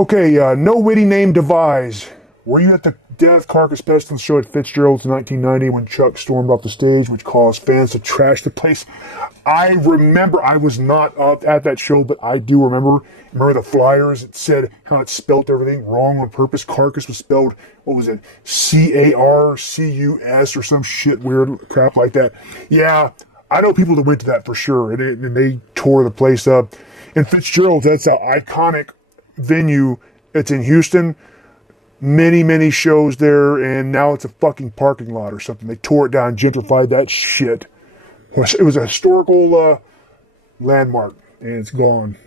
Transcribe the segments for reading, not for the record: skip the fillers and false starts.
Okay, no witty name devise. Were you at the Death Carcass Pestilence show at Fitzgerald's in 1990 when Chuck stormed off the stage, which caused fans to trash the place? I remember, I was not at that show, but I do remember the flyers. It said how it spelt everything wrong on purpose. Carcass was spelled, what was it, Carcus or some shit weird crap like that. Yeah, I know people that went to that for sure, and they tore the place up. And Fitzgerald's, that's an iconic venue. It's in Houston. Many shows there, and now it's a fucking parking lot or something. They tore it down, gentrified that shit. It was a historical landmark, and it's gone.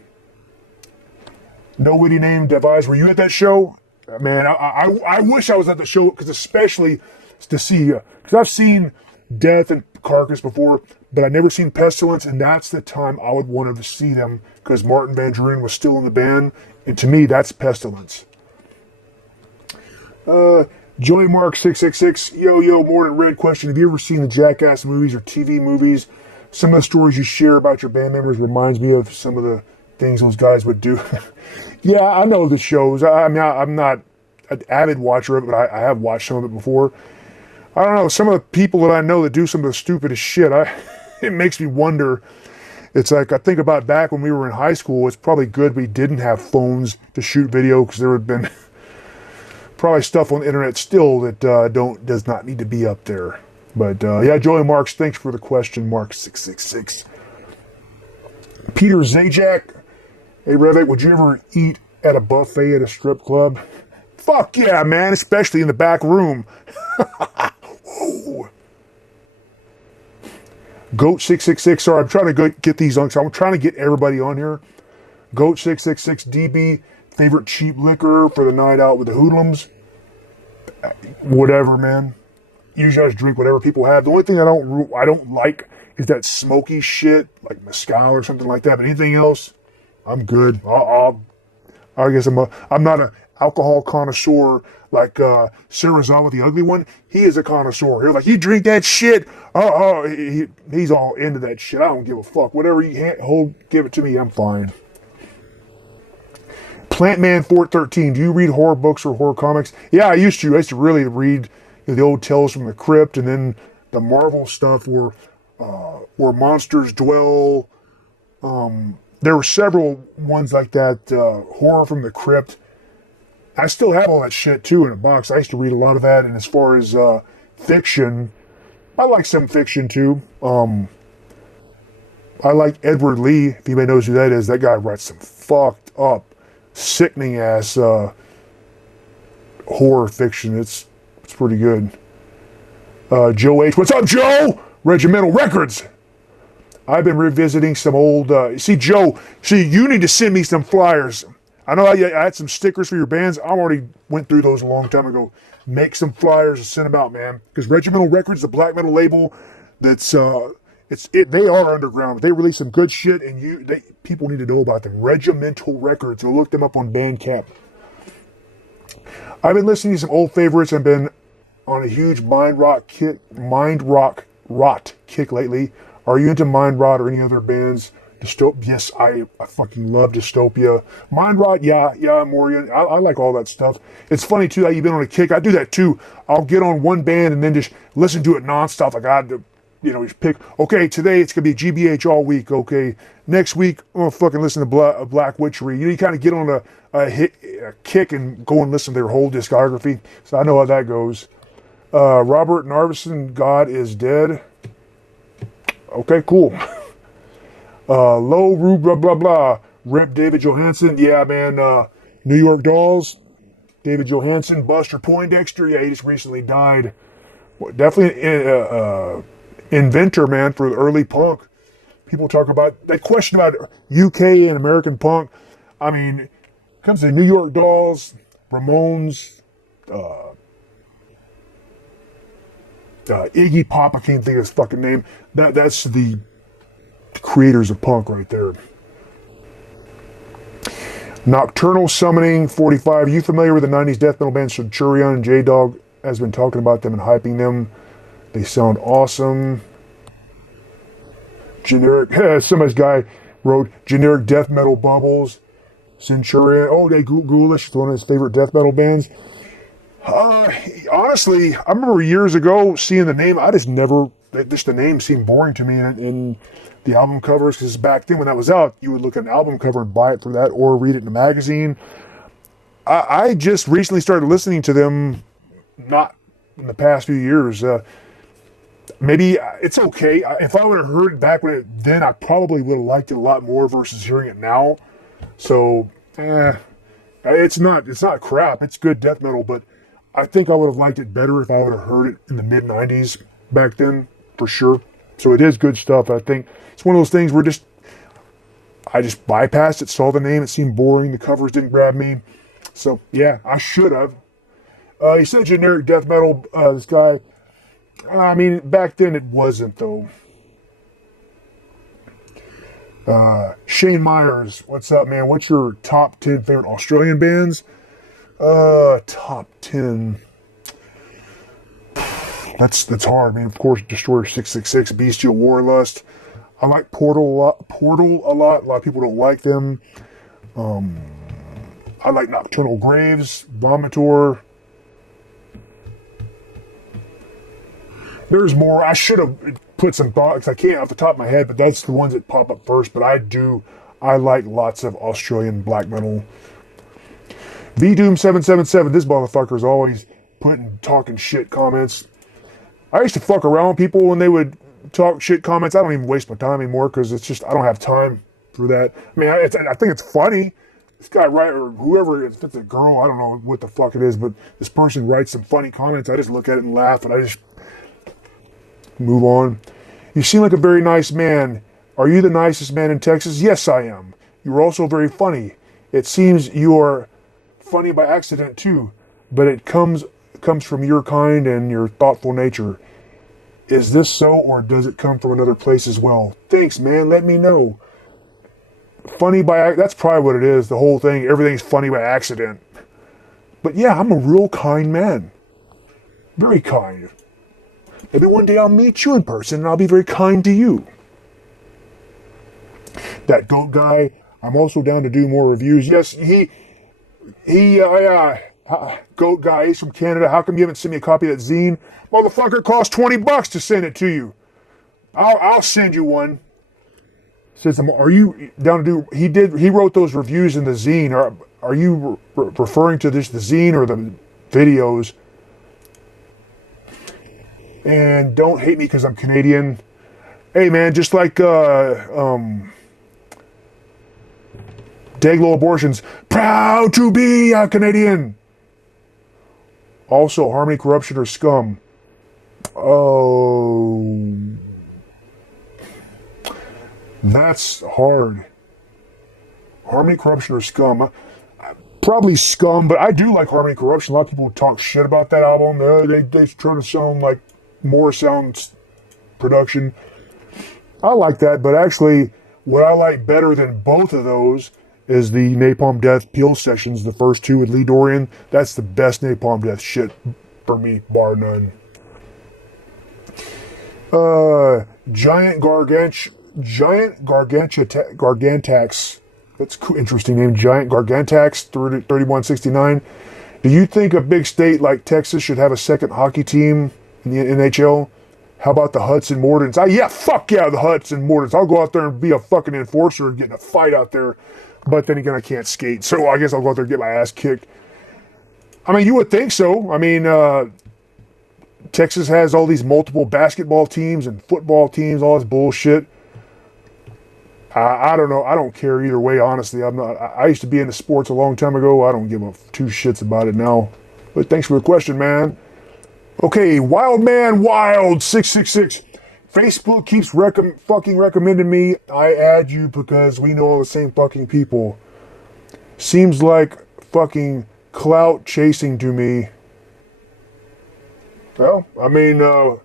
No witty name devised. Were you at that show? Man, I wish I was at the show, because especially to see, because I've seen Death and Carcass before, but I've never seen Pestilence, and that's the time I would want to see them, because Martin Van Buren was still in the band, and to me, that's Pestilence. Joey Mark 666, yo, Mordant Rhed question. Have you ever seen the Jackass movies or TV movies? Some of the stories you share about your band members reminds me of some of the things those guys would do. Yeah, I know the shows. I mean, I'm not an avid watcher of it, but I have watched some of it before. I don't know, some of the people that I know that do some of the stupidest shit, it makes me wonder. It's like, I think about back when we were in high school, it's probably good we didn't have phones to shoot video, because there would have been probably stuff on the internet still that does not need to be up there. But yeah, Joey Marks, thanks for the question, Mark 666. Peter Zajac, hey Revit, would you ever eat at a buffet at a strip club? Fuck yeah, man, especially in the back room. Goat 666, sorry, I'm trying to get these on, I'm trying to get everybody on here. Goat 666 DB, favorite cheap liquor for the night out with the hoodlums? Whatever, man. Usually I just drink whatever people have. The only thing I don't like is that smoky shit, like mezcal or something like that. But anything else, I'm good. I guess I'm not an alcohol connoisseur like Sarazawa, the ugly one. He is a connoisseur. He's like, you drink that shit? He's all into that shit. I don't give a fuck. Whatever you hold, give it to me. I'm fine. Plantman 413, do you read horror books or horror comics? Yeah, I used to. I used to really read the old Tales from the Crypt, and then the Marvel stuff where monsters dwell. There were several ones like that. Horror from the Crypt. I still have all that shit too in a box. I used to read a lot of that, and as far as fiction, I like some fiction too. I like Edward Lee, if anybody knows who that is. That guy writes some fucked up, sickening ass horror fiction. It's pretty good. Joe H. What's up, Joe? Regimental Records. I've been revisiting some old. Joe. You need to send me some flyers. I know I had some stickers for your bands. I already went through those a long time ago. Make some flyers and send them out, man. Because Regimental Records, the black metal label, that's they are underground. They release some good shit, and people need to know about them. Regimental Records. Go look them up on Bandcamp. I've been listening to some old favorites. I've been on a huge mind rot kick lately. Are you into Mind Rot or any other bands? Yes, I fucking love Dystopia. Mind Rot, yeah, Morian. I like all that stuff. It's funny too that you've been on a kick. I do that too. I'll get on one band and then just listen to it nonstop. Like just pick. Okay, today it's gonna be GBH all week. Okay, next week I'm gonna fucking listen to Black Witchery. You kind of get on a kick and go and listen to their whole discography. So I know how that goes. Robert Narvison, God is Dead. Okay, cool. Low Rue blah blah blah. Rip David Johansen. Yeah, man. New York Dolls. David Johansen. Buster Poindexter. Yeah, he just recently died. Definitely an inventor, man, for the early punk. People talk about that question about UK and American punk. I mean, it comes to New York Dolls, Ramones, Iggy Pop. I can't think of his fucking name. That's the creators of punk right there. Nocturnal Summoning 45. Are you familiar with the 90s death metal band Centurion? And J-Dog has been talking about them and hyping them. They sound awesome. Generic, some of this guy wrote generic death metal bubbles. Centurion. Oh, they Ghoulish, one of his favorite death metal bands. Honestly, I remember years ago seeing the name. I just never, just the name seemed boring to me in the album covers, because back then when that was out, you would look at an album cover and buy it for that or read it in a magazine. I just recently started listening to them, not in the past few years. Maybe it's okay. If I would have heard it back then I probably would have liked it a lot more versus hearing it now. So, it's not crap. It's good death metal, but I think I would have liked it better if I would have heard it in the mid 90s back then, for sure. So it is good stuff. I think it's one of those things where I just bypassed it, saw the name, it seemed boring, the covers didn't grab me. So yeah, I should have. He said generic death metal, this guy. I mean, back then it wasn't, though. Shane Myers, what's up, man? What's your top 10 favorite Australian bands? Top 10. That's hard. I mean, of course, Destroyer 666, Bestial Warlust. I like Portal a lot. A lot of people don't like them. I like Nocturnal Graves, Vomitor. There's more. I should have put some thought, because I can't off the top of my head, but that's the ones that pop up first. But I like lots of Australian black metal. VDoom777, this motherfucker's always talking shit comments. I used to fuck around with people when they would talk shit comments. I don't even waste my time anymore, because it's just, I don't have time for that. I mean, I think it's funny. This guy or whoever, if it's a girl, I don't know what the fuck it is, but this person writes some funny comments. I just look at it and laugh, and I just move on. You seem like a very nice man. Are you the nicest man in Texas? Yes, I am. You're also very funny. It seems you are funny by accident too, but it comes from your kind and your thoughtful nature. Is this so, or does it come from another place as well? Thanks, man. Let me know. Funny that's probably what it is. The whole thing, everything's funny by accident. But yeah, I'm a real kind man. Very kind. Maybe one day I'll meet you in person and I'll be very kind to you. That goat guy, I'm also down to do more reviews. Yes, goat guy, he's from Canada. How come you haven't sent me a copy of that zine? Motherfucker, it costs $20 to send it to you. I'll send you one. Says, are you down to do? He wrote those reviews in the zine. Are you referring to the zine or the videos? And don't hate me because I'm Canadian. Hey man, just like Dayglow Abortions, proud to be a Canadian. Also, Harmony, Corruption, or Scum. Oh, that's hard. Harmony, Corruption, or Scum. Probably Scum, but I do like Harmony, Corruption. A lot of people talk shit about that album. They try to sound like more sound production. I like that, but actually, what I like better than both of those is the Napalm Death Peel sessions, the first two with Lee Dorian. That's the best Napalm Death shit for me, bar none. Giant Gargantax. That's a interesting name. Giant Gargantax, 3169. Do you think a big state like Texas should have a second hockey team in the NHL? How about the Huts and Mordants? Yeah, fuck yeah, the Huts and Mordants. I'll go out there and be a fucking enforcer and get in a fight out there. But then again, I can't skate, so I guess I'll go out there and get my ass kicked. I mean, you would think so. I mean, Texas has all these multiple basketball teams and football teams, all this bullshit. I don't know. I don't care either way, honestly. I used to be into sports a long time ago. I don't give a two shits about it now. But thanks for the question, man. Okay, Wildman Wild 666. Facebook keeps fucking recommending me. I add you because we know all the same fucking people. Seems like fucking clout chasing to me. Well, I mean, are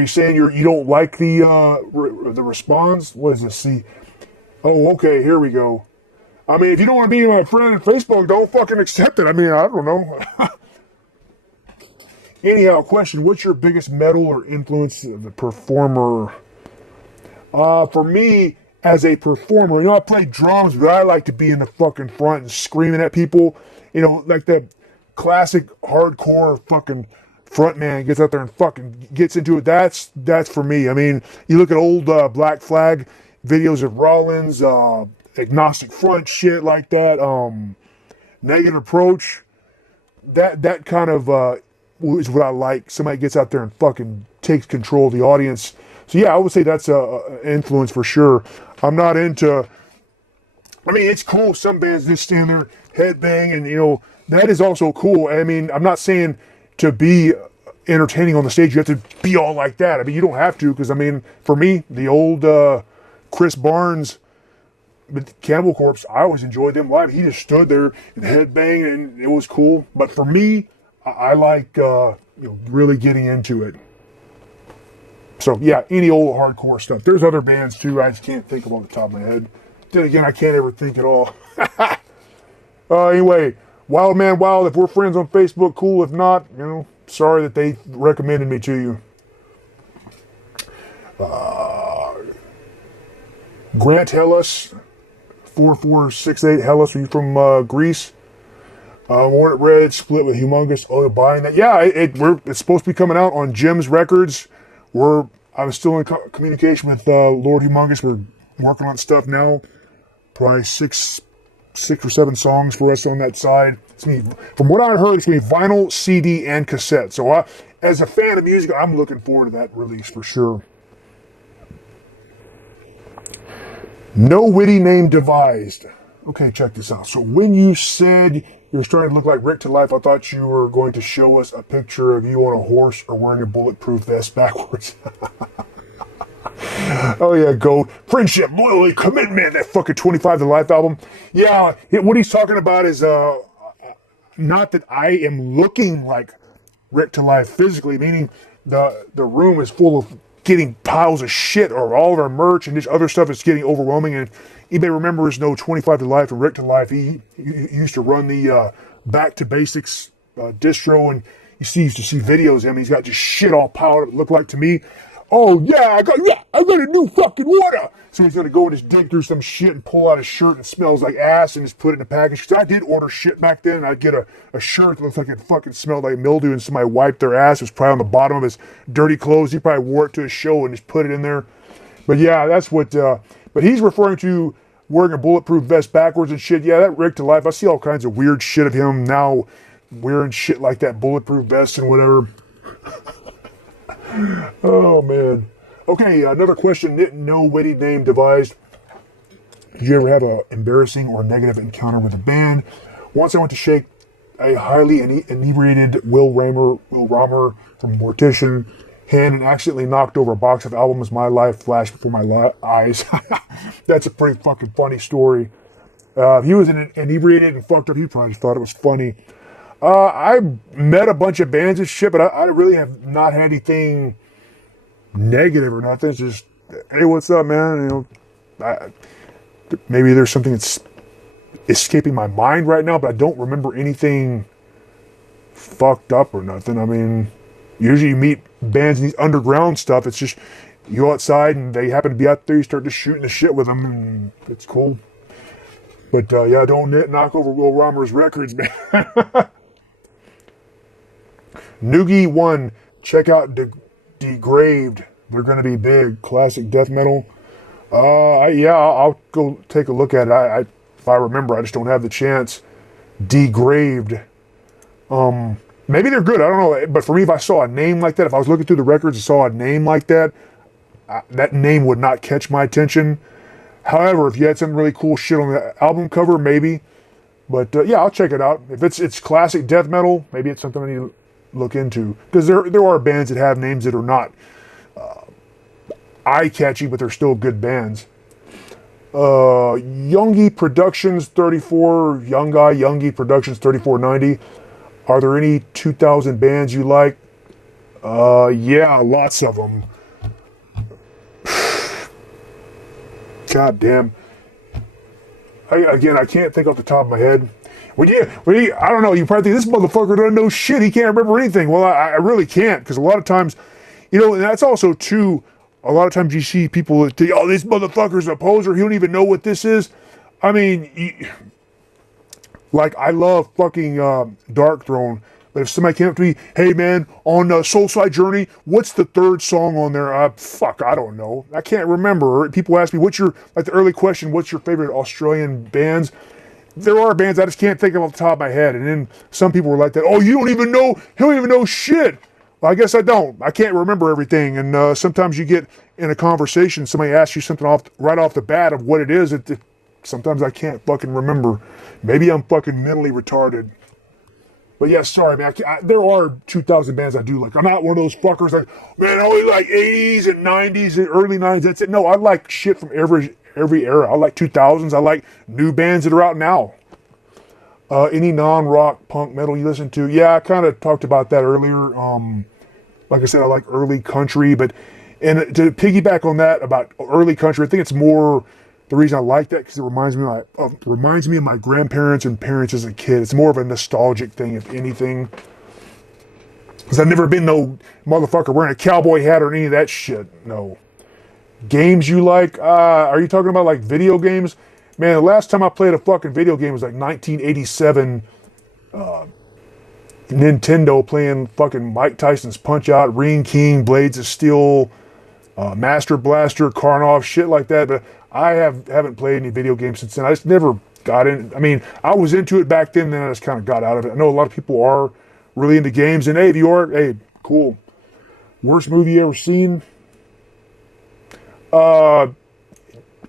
you saying you don't like the response? What is this? See? Oh, okay, here we go. I mean, if you don't want to be my friend on Facebook, don't fucking accept it. I mean, I don't know. Anyhow, question, what's your biggest metal or influence of the performer? For me, as a performer. You know, I play drums, but I like to be in the fucking front and screaming at people. You know, like that classic hardcore fucking front man gets out there and fucking gets into it. That's for me. I mean, you look at old Black Flag videos of Rollins, agnostic front shit like that, negative approach. That kind of is what I like. Somebody gets out there and fucking takes control of the audience. So yeah, I would say that's an influence for sure. I'm not into. I mean, it's cool. Some bands just stand there headbang, and you know that is also cool. I mean, I'm not saying to be entertaining on the stage you have to be all like that. I mean, you don't have to, because I mean, for me, the old Chris Barnes with Cannibal Corpse, I always enjoyed them live. He just stood there and headbanged, and it was cool. But for me, I like you know, really getting into it. So yeah, any old hardcore stuff. There's other bands too. I just can't think of off the top of my head. Then again, I can't ever think at all. Anyway, Wild Man Wild. If we're friends on Facebook, cool. If not, you know, sorry that they recommended me to you. Grant Hellas, 4468 Hellas. Are you from Greece? Mordant Rhed split with Humongous. Oh, buying that? Yeah, it's supposed to be coming out on Jim's Records. I'm still in communication with Lord Humongous. We're working on stuff now. Probably six or seven songs for us on that side. From what I heard, it's going to be vinyl, CD, and cassette. So as a fan of music, I'm looking forward to that release for sure. No witty name devised. Okay, check this out. So when you said you're starting to look like Rick to life, I thought you were going to show us a picture of you on a horse or wearing a bulletproof vest backwards. Oh yeah, gold. Friendship, loyalty, commitment. That fucking 25 to Life album. Yeah, what he's talking about is not that I am looking like Rick to life physically, meaning the room is full of getting piles of shit, or all of our merch and this other stuff is getting overwhelming. And you may remember his 25 to Life and Rick to Life. He used to run the Back to Basics distro, and used to see videos of him. He's got just shit all piled up. It looked like to me, oh yeah, I got a new fucking water. So he's gonna go and just dig through some shit and pull out a shirt that smells like ass and just put it in a package. Because I did order shit back then, and I'd get a shirt that looked like it fucking smelled like mildew, and somebody wiped their ass. It was probably on the bottom of his dirty clothes. He probably wore it to a show and just put it in there. But yeah, that's what. But he's referring to wearing a bulletproof vest backwards and shit. Yeah, that Rick to life. I see all kinds of weird shit of him now wearing shit like that, bulletproof vest and whatever. Oh man. Okay, another question. No witty name devised. Did you ever have an embarrassing or negative encounter with a band? Once I went to shake a highly inebriated Will Romer from Mortician hand and accidentally knocked over a box of albums. My life flashed before my eyes. That's a pretty fucking funny story. If he was inebriated and fucked up, he probably just thought it was funny. I met a bunch of bands and shit, but I really have not had anything negative or nothing. It's just, hey, what's up, man? You know, maybe there's something that's escaping my mind right now, but I don't remember anything fucked up or nothing. I mean, usually you meet bands in these underground stuff. It's just you go outside and they happen to be out there. You start just shooting the shit with them, and it's cool. But yeah, don't knock over Will Romer's records, man. Noogie 1, check out Degraved. They're going to be big. Classic death metal. Yeah, I'll go take a look at it. If I remember, I just don't have the chance. Degraved. Maybe they're good. I don't know. But for me, if I saw a name like that, if I was looking through the records and saw a name like that, that name would not catch my attention. However, if you had some really cool shit on the album cover, maybe. But yeah, I'll check it out. If it's classic death metal, maybe it's something I need to look into. Because there are bands that have names that are not eye-catchy, but they're still good bands. Youngie Productions 34, Youngie Productions 3490. Are there any 2000 bands you like? Yeah, lots of them. God damn. I can't think off the top of my head. I don't know, you probably think this motherfucker doesn't know shit, he can't remember anything. Well, I really can't, because a lot of times, you know, and that's also too, a lot of times you see people that think, oh, this motherfucker's a poser. He don't even know what this is. I mean, like, I love fucking Dark Throne. But if somebody came up to me, hey man, on Soulside Journey, what's the third song on there? Fuck, I don't know. I can't remember. People ask me, what's your, like the early question, what's your favorite Australian bands? There are bands I just can't think of off the top of my head. And then some people were like that, oh, you don't even know, he don't even know shit. Well, I guess I don't. I can't remember everything. And sometimes you get in a conversation, somebody asks you something right off the bat of what it is. Sometimes I can't fucking remember. Maybe I'm fucking mentally retarded. But yeah, sorry, man. There are 2,000 bands I do like. I'm not one of those fuckers like, man, I only like 80s and 90s and early 90s. That's it. No, I like shit from every era. I like 2000s. I like new bands that are out now. Any non-rock, punk, metal you listen to. Yeah, I kind of talked about that earlier. Like I said, I like early country. And to piggyback on that about early country, I think it's more... The reason I like that because it reminds me of my grandparents and parents as a kid. It's more of a nostalgic thing, if anything. Because I've never been no motherfucker wearing a cowboy hat or any of that shit. No. Games you like? Are you talking about like video games? Man, the last time I played a fucking video game was like 1987. Nintendo playing fucking Mike Tyson's Punch-Out, Ring King, Blades of Steel, Master Blaster, Karnov, shit like that. But I haven't played any video games since then. I just never got in. I mean, I was into it back then I just kind of got out of it. I know a lot of people are really into games, and hey, if you are, hey, cool. Worst movie you ever seen?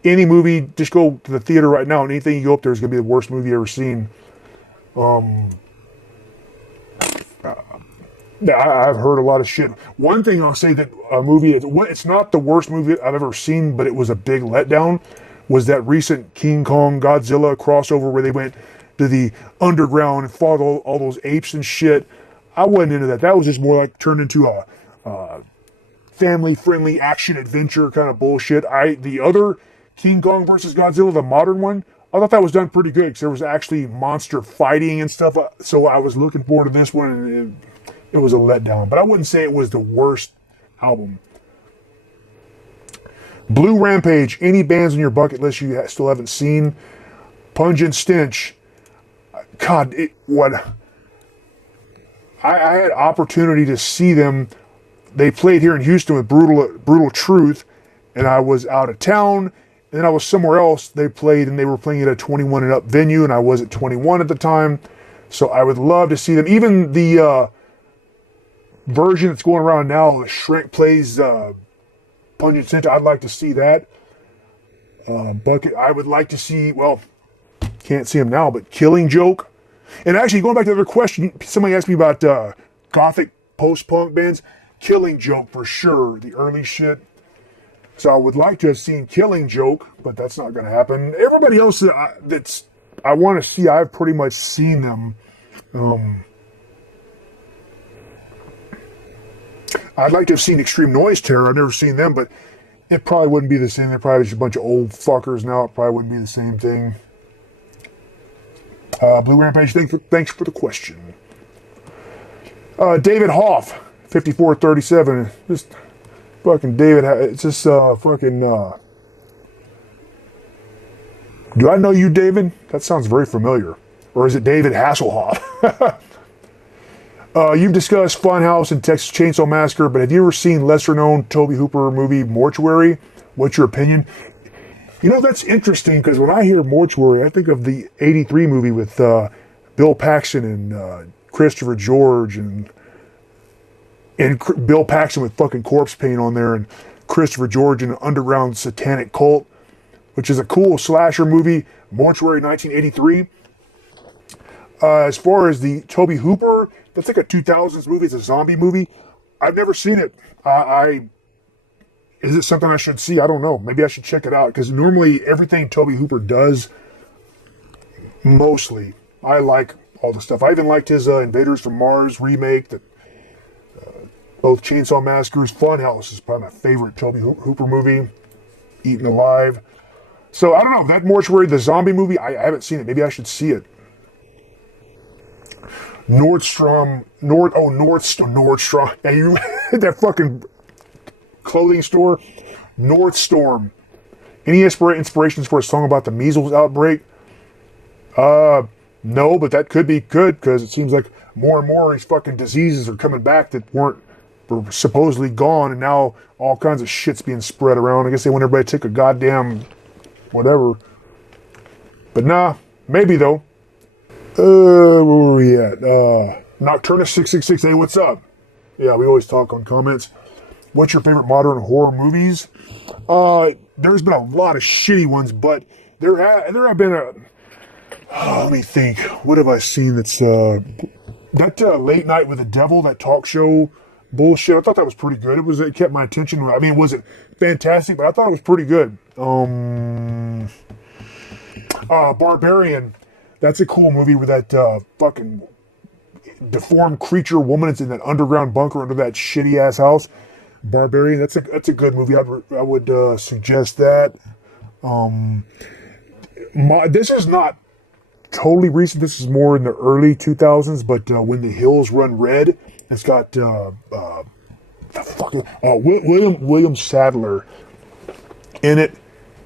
Any movie, just go to the theater right now, and anything you go up there is going to be the worst movie you ever seen. I've heard a lot of shit. One thing I'll say that a movie, it's not the worst movie I've ever seen, but it was a big letdown, was that recent King Kong Godzilla crossover where they went to the underground and fought all those apes and shit. I wasn't into that. That was just more like turned into a family-friendly action-adventure kind of bullshit. The other King Kong versus Godzilla, the modern one, I thought that was done pretty good because there was actually monster fighting and stuff. So I was looking forward to this one. And it was a letdown, but I wouldn't say it was the worst album. Blue Rampage, any bands on your bucket list you still haven't seen? Pungent Stench. God, I had opportunity to see them. They played here in Houston with Brutal Truth, and I was out of town, and then I was somewhere else. They played, and they were playing at a 21 and up venue, and I wasn't 21 at the time, so I would love to see them. Even the version that's going around now, the Shrek plays Pungent Stench, I'd like to see that. Bucket, I would like to see, well, can't see him now, but Killing Joke. And actually, going back to the other question, somebody asked me about gothic post-punk bands. Killing Joke for sure, the early shit. So I would like to have seen Killing Joke, but that's not going to happen. Everybody else that's I want to see, I've pretty much seen them. I'd like to have seen Extreme Noise Terror. I've never seen them, but it probably wouldn't be the same. They're probably just a bunch of old fuckers now. It probably wouldn't be the same thing. Blue Rampage, thanks for the question. David Hoff, 5437. Just fucking David. It's just fucking. Do I know you, David? That sounds very familiar. Or is it David Hasselhoff? You've discussed Funhouse and Texas Chainsaw Massacre, but have you ever seen lesser-known Tobe Hooper movie Mortuary? What's your opinion? You know, that's interesting, because when I hear Mortuary, I think of the 83 movie with Bill Paxton and Christopher George, and Bill Paxton with fucking corpse paint on there, and Christopher George in an underground satanic cult, which is a cool slasher movie, Mortuary 1983. As far as the Tobe Hooper, that's like a 2000s movie. It's a zombie movie. I've never seen it. Is it something I should see? I don't know. Maybe I should check it out, because normally everything Tobe Hooper does, mostly, I like all the stuff. I even liked his Invaders from Mars remake, both Chainsaw Massacres. Funhouse is probably my favorite Tobe Hooper movie. Eaten Alive. So I don't know. That Mortuary, the zombie movie, I haven't seen it. Maybe I should see it. Nordstrom. Yeah, you that fucking clothing store. North Storm. Any inspirations for a song about the measles outbreak? No, but that could be good because it seems like more and more of these fucking diseases are coming back that were supposedly gone, and now all kinds of shit's being spread around. I guess they want everybody to take a goddamn whatever. But nah, maybe though. Where were we at? Nocturnus666, hey, what's up? Yeah, we always talk on comments. What's your favorite modern horror movies? There's been a lot of shitty ones, but there have been let me think. What have I seen that's, that Late Night with the Devil, that talk show bullshit, I thought that was pretty good. It kept my attention. I mean, it wasn't fantastic, but I thought it was pretty good. Barbarian, that's a cool movie where that, fucking deformed creature woman is in that underground bunker under that shitty ass house. Barbarian, that's a good movie. I would suggest that. This is not totally recent. This is more in the early 2000s. But When the Hills Run Red, it's got William Sadler in it,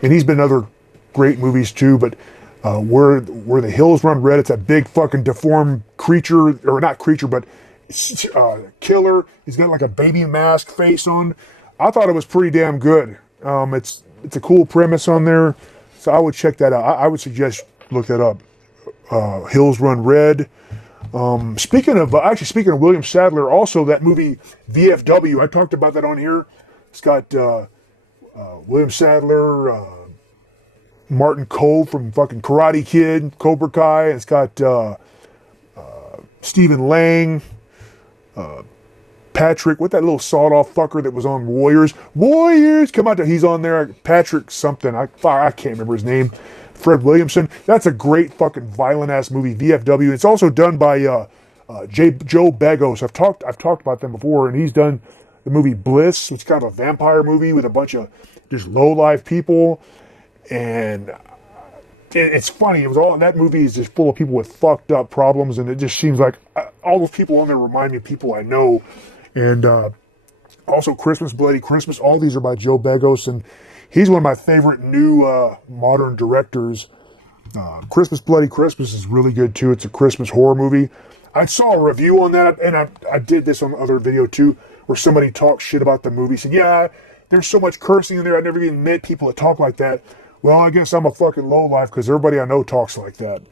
and he's been in other great movies too. But where the Hills Run Red, it's a big fucking deformed creature, or not creature, but killer. He's got like a baby mask face on. I thought it was pretty damn good. It's a cool premise on there, so I would check that out. I would suggest look that up. Hills Run Red. Speaking of William Sadler, also that movie VFW. I talked about that on here. It's got William Sadler, Martin Cove from fucking Karate Kid, Cobra Kai. It's got Stephen Lang. Patrick, what that little sawed-off fucker that was on Warriors, come out there, he's on there. Patrick something, I can't remember his name. Fred Williamson. That's a great fucking violent-ass movie, VFW. It's also done by Joe Begos. I've talked about them before, and he's done the movie Bliss. It's kind of a vampire movie with a bunch of just low-life people, and it's funny. That movie is just full of people with fucked up problems, and it just seems like all those people on there remind me of people I know. And also Christmas, Bloody Christmas. All these are by Joe Begos, and he's one of my favorite new modern directors. Christmas, Bloody Christmas is really good too. It's a Christmas horror movie. I saw a review on that, and I did this on the other video too, where somebody talked shit about the movie. Said, yeah, there's so much cursing in there. I never even met people that talk like that. Well, I guess I'm a fucking lowlife because everybody I know talks like that.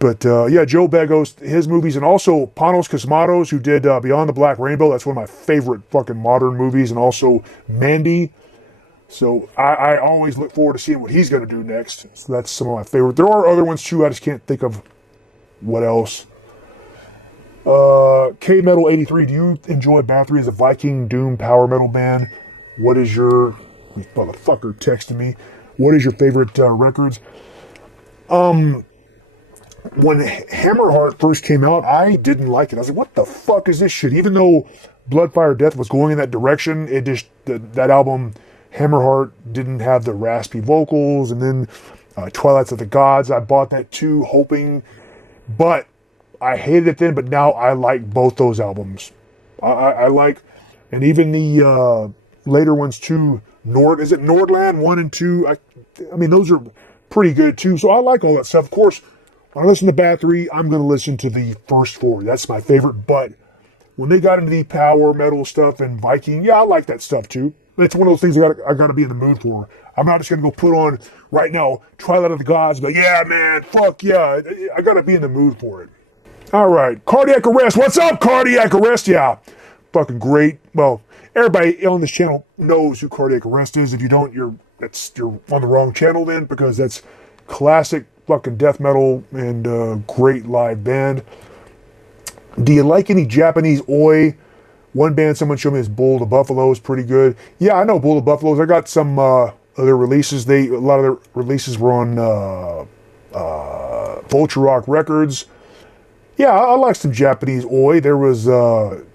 But yeah, Joe Begos, his movies, and also Panos Cosmatos, who did Beyond the Black Rainbow. That's one of my favorite fucking modern movies, and also Mandy. So I always look forward to seeing what he's going to do next. So that's some of my favorite. There are other ones too. I just can't think of what else. K-Metal83, do you enjoy Bathory as a Viking Doom power metal band? What is your... Motherfucker texting me. What is your favorite records? When Hammerheart first came out, I didn't like it. I was like, what the fuck is this shit? Even though Bloodfire Death was going in that direction, it just... That album... Hammerheart didn't have the raspy vocals, and then Twilights of the Gods, I bought that too, hoping, but I hated it then, but now I like both those albums. I like, and even the later ones too, is it Nordland 1 and 2? I mean, those are pretty good too, so I like all that stuff. Of course, when I listen to Bathory, I'm going to listen to the first four. That's my favorite, but when they got into the power metal stuff and Viking, yeah, I like that stuff too. It's one of those things I got to be in the mood for. I'm not just going to go put on, right now, Twilight of the Gods, but yeah, man, fuck yeah. I got to be in the mood for it. All right, Cardiac Arrest. What's up, Cardiac Arrest? Yeah, fucking great. Well, everybody on this channel knows who Cardiac Arrest is. If you don't, you're on the wrong channel then, because that's classic fucking death metal and great live band. Do you like any Japanese Oi? One band someone showed me is Bull the Buffalo is pretty good. Yeah, I know Bull the Buffaloes. I got some other releases. A lot of their releases were on Vulture Rock Records. Yeah, I like some Japanese Oi. There was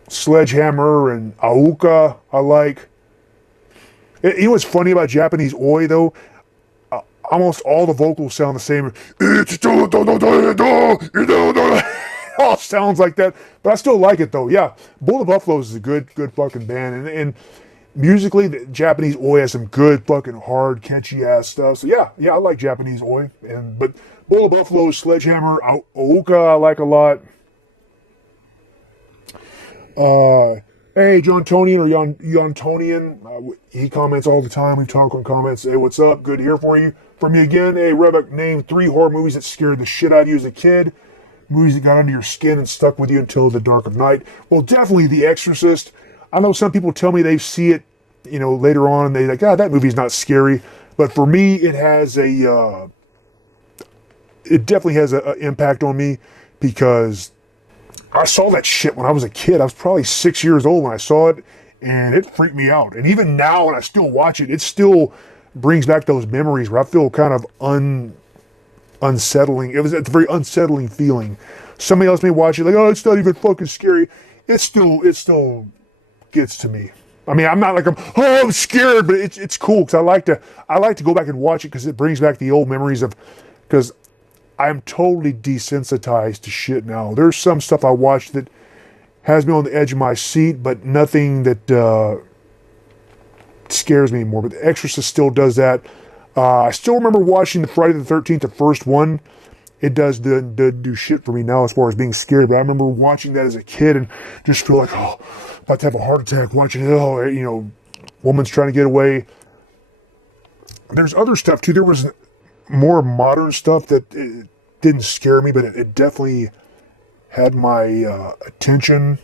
Sledgehammer and Aoka I like. You know what's funny about Japanese Oi though? Almost all the vocals sound the same. It all sounds like that, but I still like it though. Yeah, Bull of Buffaloes is a good fucking band, and musically, the Japanese Oi has some good fucking hard, catchy ass stuff. So yeah, I like Japanese Oi. But Bull of Buffalo, Sledgehammer, Ooka, I like a lot. Hey, John Tonian or Jan Tonian, he comments all the time. We talk on comments. Hey, what's up? Good to hear from you again. Hey, Rebek, name 3 horror movies that scared the shit out of you as a kid. Movies that got under your skin and stuck with you until the dark of night. Well, definitely The Exorcist. I know some people tell me they see it, later on, and they're like, that movie's not scary. But for me, it definitely has an impact on me because I saw that shit when I was a kid. I was probably 6 years old when I saw it, and it freaked me out. And even now, when I still watch it, it still brings back those memories where I feel kind of unsettling. It's a very unsettling feeling. Somebody else may watch it like, oh, it's not even fucking scary. It still gets to me. I mean, I'm not like I'm scared, but it's cool because I like to go back and watch it because it brings back the old memories of, because I'm totally desensitized to shit now. There's some stuff I watch that has me on the edge of my seat, but nothing that scares me anymore. But The Exorcist still does that. I still remember watching the Friday the 13th, the first one. It does do shit for me now as far as being scared, but I remember watching that as a kid and just feel like, oh, about to have a heart attack watching it. Woman's trying to get away. There's other stuff too. There was more modern stuff that it didn't scare me, but it definitely had my attention.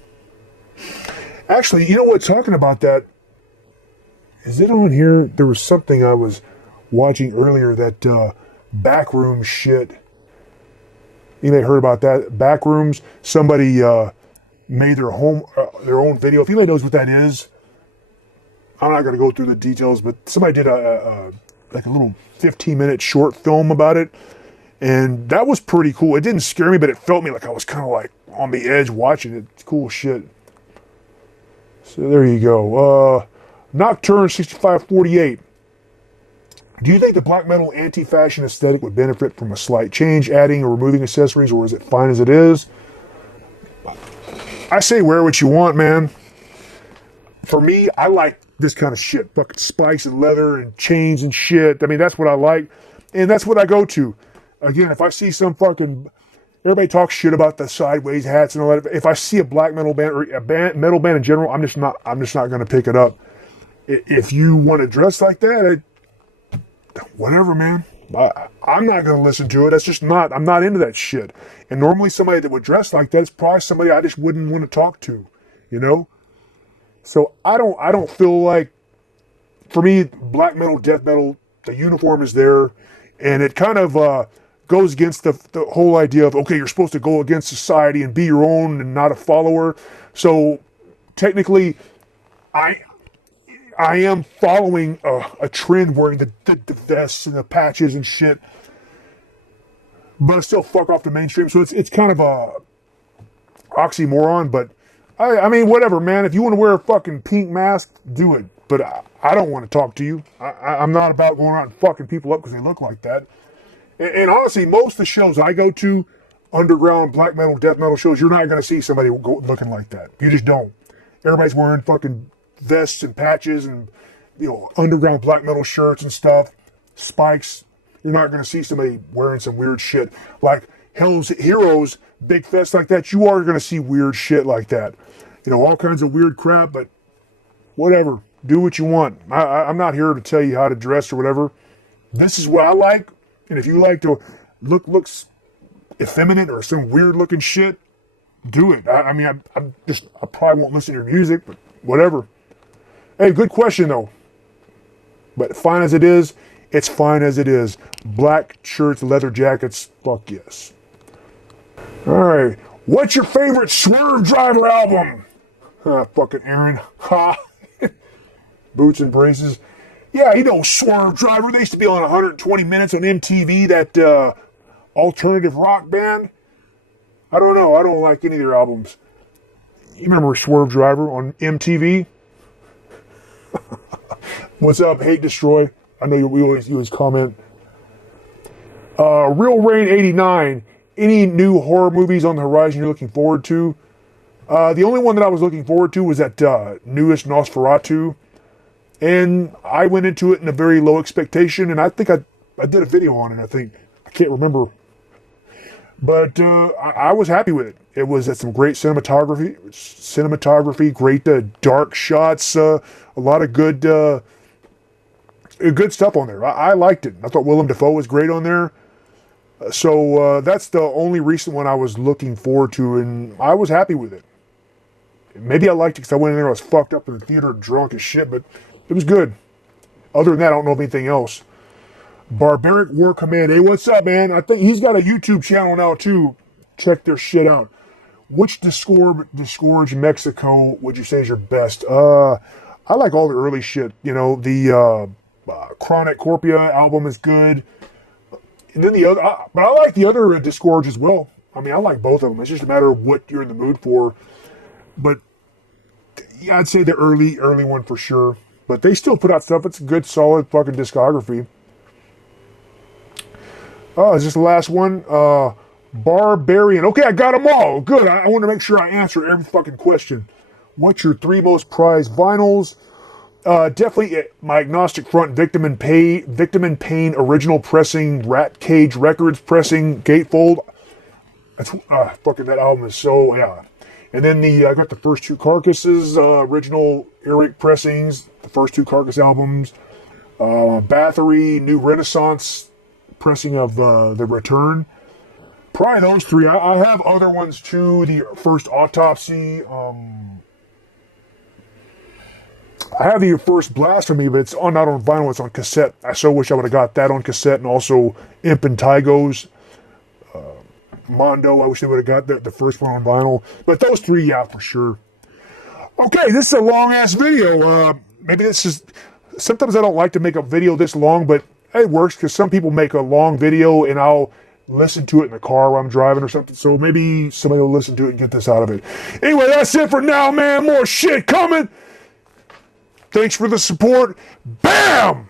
Actually, you know what? Talking about that, is it on here? There was something I was watching earlier, that backroom shit. You may have heard about that. Backrooms. Somebody made their own video. If anybody knows what that is, I'm not going to go through the details, but somebody did a little 15-minute short film about it, and that was pretty cool. It didn't scare me, but it felt me like I was kind of like on the edge watching it. It's cool shit. So there you go. Nocturne 6548. Do you think the black metal anti-fashion aesthetic would benefit from a slight change, adding or removing accessories, or is it fine as it is? I say wear what you want, man. For me, I like this kind of shit. Fucking spikes and leather and chains and shit. I mean, that's what I like. And that's what I go to. Again, if I see some fucking... Everybody talks shit about the sideways hats and all that. If I see a black metal band or metal band in general, I'm just not going to pick it up. If you want to dress like that, whatever, man. I'm not going to listen to it. That's just not... I'm not into that shit. And normally somebody that would dress like that is probably somebody I just wouldn't want to talk to. So I don't feel like, for me, black metal, death metal, the uniform is there, and it kind of goes against the whole idea of, okay, you're supposed to go against society and be your own and not a follower. So technically, I am following a trend wearing the vests and the patches and shit, but I still fuck off the mainstream. So it's kind of a oxymoron, but I mean, whatever, man. If you want to wear a fucking pink mask, do it. But I don't want to talk to you. I'm not about going around and fucking people up because they look like that. And honestly, most of the shows I go to, underground black metal, death metal shows, you're not going to see somebody looking like that. You just don't. Everybody's wearing fucking vests and patches and, underground black metal shirts and stuff, spikes. You're not going to see somebody wearing some weird shit. Like Hell's Heroes, big fest like that, you are going to see weird shit like that. All kinds of weird crap, but whatever. Do what you want. I'm not here to tell you how to dress or whatever. This is what I like. And if you like to looks effeminate or some weird looking shit, do it. I probably won't listen to your music, but whatever. Hey, good question though. But fine as it is, it's fine as it is. Black shirts, leather jackets, fuck yes. Alright, what's your favorite Swerve Driver album? Fucking Aaron. Ha! Boots and Braces. Yeah, Swerve Driver. They used to be on 120 Minutes on MTV, that alternative rock band. I don't know. I don't like any of their albums. You remember Swerve Driver on MTV? What's up, Hate Destroy? I know you always comment. Real Rain 89. Any new horror movies on the horizon you're looking forward to? The only one that I was looking forward to was that newest Nosferatu. And I went into it in a very low expectation, and I think I did a video on it, I think. I can't remember. But I was happy with it. It was some great cinematography, great dark shots, a lot of good stuff on there. I liked it. I thought Willem Dafoe was great on there. So that's the only recent one I was looking forward to, and I was happy with it. Maybe I liked it because I went in there, I was fucked up in the theater, drunk as shit, but it was good. Other than that, I don't know of anything else. Barbaric War Command. Hey, what's up, man? I think he's got a YouTube channel now, too. Check their shit out. Which Disgorge Mexico would you say is your best? I like all the early shit. You know, the Chronic Corpia album is good. And then the other, but I like the other Disgorge as well. I mean, I like both of them. It's just a matter of what you're in the mood for. But yeah, I'd say the early one for sure. But they still put out stuff. It's a good, solid fucking discography. Oh, is this the last one? Barbarian. Okay, I got them all. Good. I want to make sure I answer every fucking question. What's your 3 most prized vinyls? Definitely my Agnostic Front Victim in Pain original pressing, Rat Cage Records pressing, gatefold. That's fucking, that album is so, yeah. And then I got the first 2 Carcasses, original Eric pressings, the first 2 Carcass albums. Bathory, New Renaissance pressing of The Return. Probably those 3. I have other ones too. The first Autopsy. I have the first Blasphemy, but it's not on vinyl, it's on cassette. I so wish I would have got that on cassette, and also Imp and Tygo's Mondo. I wish they would have got the first one on vinyl. But those 3, yeah, for sure. Okay, this is a long-ass video. Maybe this is... Sometimes I don't like to make a video this long, but it works because some people make a long video and I'll listen to it in the car while I'm driving or something. So maybe somebody will listen to it and get this out of it. Anyway, that's it for now, man. More shit coming. Thanks for the support. Bam!